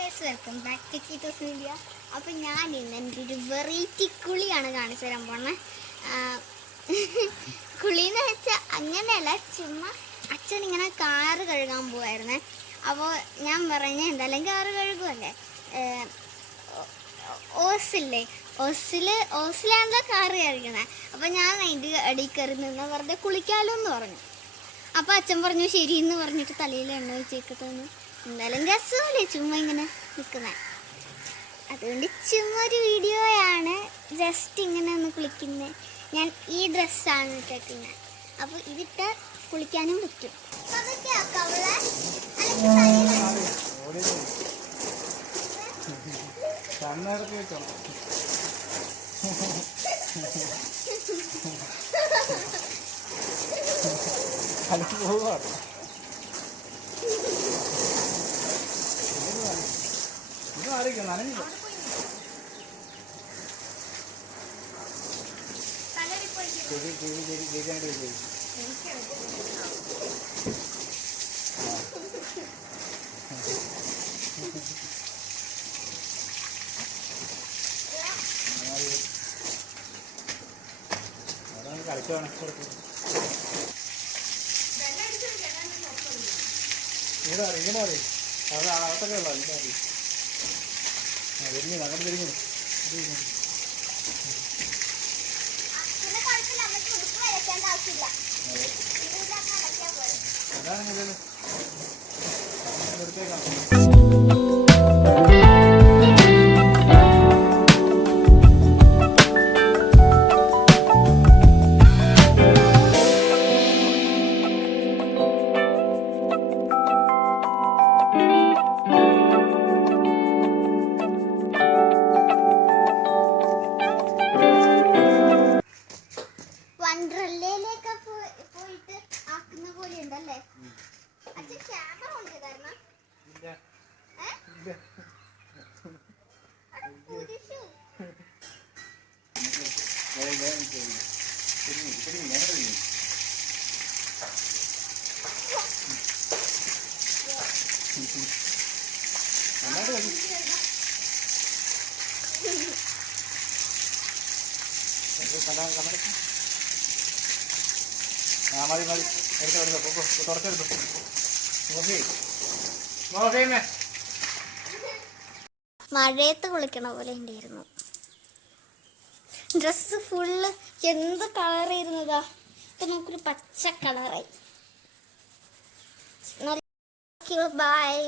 Welcome back to Keetos media. അപ്പം ഞാൻ ഇന്ന് എൻ്റെ ഒരു വെറൈറ്റി കുളിയാണ് കാണിച്ചു തരാൻ പോണേ. കുളിയെന്ന് വെച്ചാൽ അങ്ങനെയല്ല, ചുമ്മാ അച്ഛൻ ഇങ്ങനെ കാറ് കഴുകാൻ പോവായിരുന്നേ. അപ്പോൾ ഞാൻ പറഞ്ഞ എന്തായാലും കാറ് കഴുകുമല്ലേ, ഓസിലാണല്ലോ കാറ് കഴുകുന്നത്. അപ്പം ഞാൻ അതിൻ്റെ അടിയിൽ കയറി നിന്ന് വെറുതെ കുളിക്കാമല്ലോ എന്ന് പറഞ്ഞു. അപ്പോൾ അച്ഛൻ പറഞ്ഞു ശരി എന്ന് പറഞ്ഞിട്ട് തലയിൽ എണ്ണ വെച്ചേക്ക് തോന്നുന്നു. എന്തായാലും രസമല്ലേ ചുമ്മാ ഇങ്ങനെ നിൽക്കുന്നത്. അതുകൊണ്ട് ചുമ്മാ ഒരു വീഡിയോയാണ്, ജസ്റ്റ് ഇങ്ങനെ ഒന്ന് കുളിക്കുന്നത്. ഞാൻ ഈ ഡ്രസ്സാണ് ഇട്ടിരിക്കുന്നത്. അപ്പോൾ ഇതിട്ട് കുളിക്കാനും പറ്റും. അതൊക്കെ ആക്കാവളെ കളിച്ചാണ് ഇവിടെ അറിയും, ഇങ്ങനെ അറിയും. അത് അകത്തൊക്കെ ഉള്ള ഇങ്ങനെ അറിയും. തിരിഞ്ഞു അങ്ങോട്ട് തിരിഞ്ഞു. അതാണെങ്കിൽ എടുത്തേക്കാം. വണ്ടർലയിലേക്ക് പോയിട്ട് ആക്കുന്ന പോലെ ഉണ്ടല്ലേ. അച്ഛൻ ക്യാമറ ഓൺ ചെയ്തായിരുന്നോ? മതി മതി, എടുത്തോ തുടച്ചെടുത്തു. മഴയത്ത് കുളിക്കണ പോലെ ഉണ്ടായിരുന്നു. ഡ്രസ്സ് ഫുള്ള് എന്ത് കളറായിരുന്നതാ. ഇപ്പൊ നമുക്കൊരു പച്ച കളറായി. ബൈ.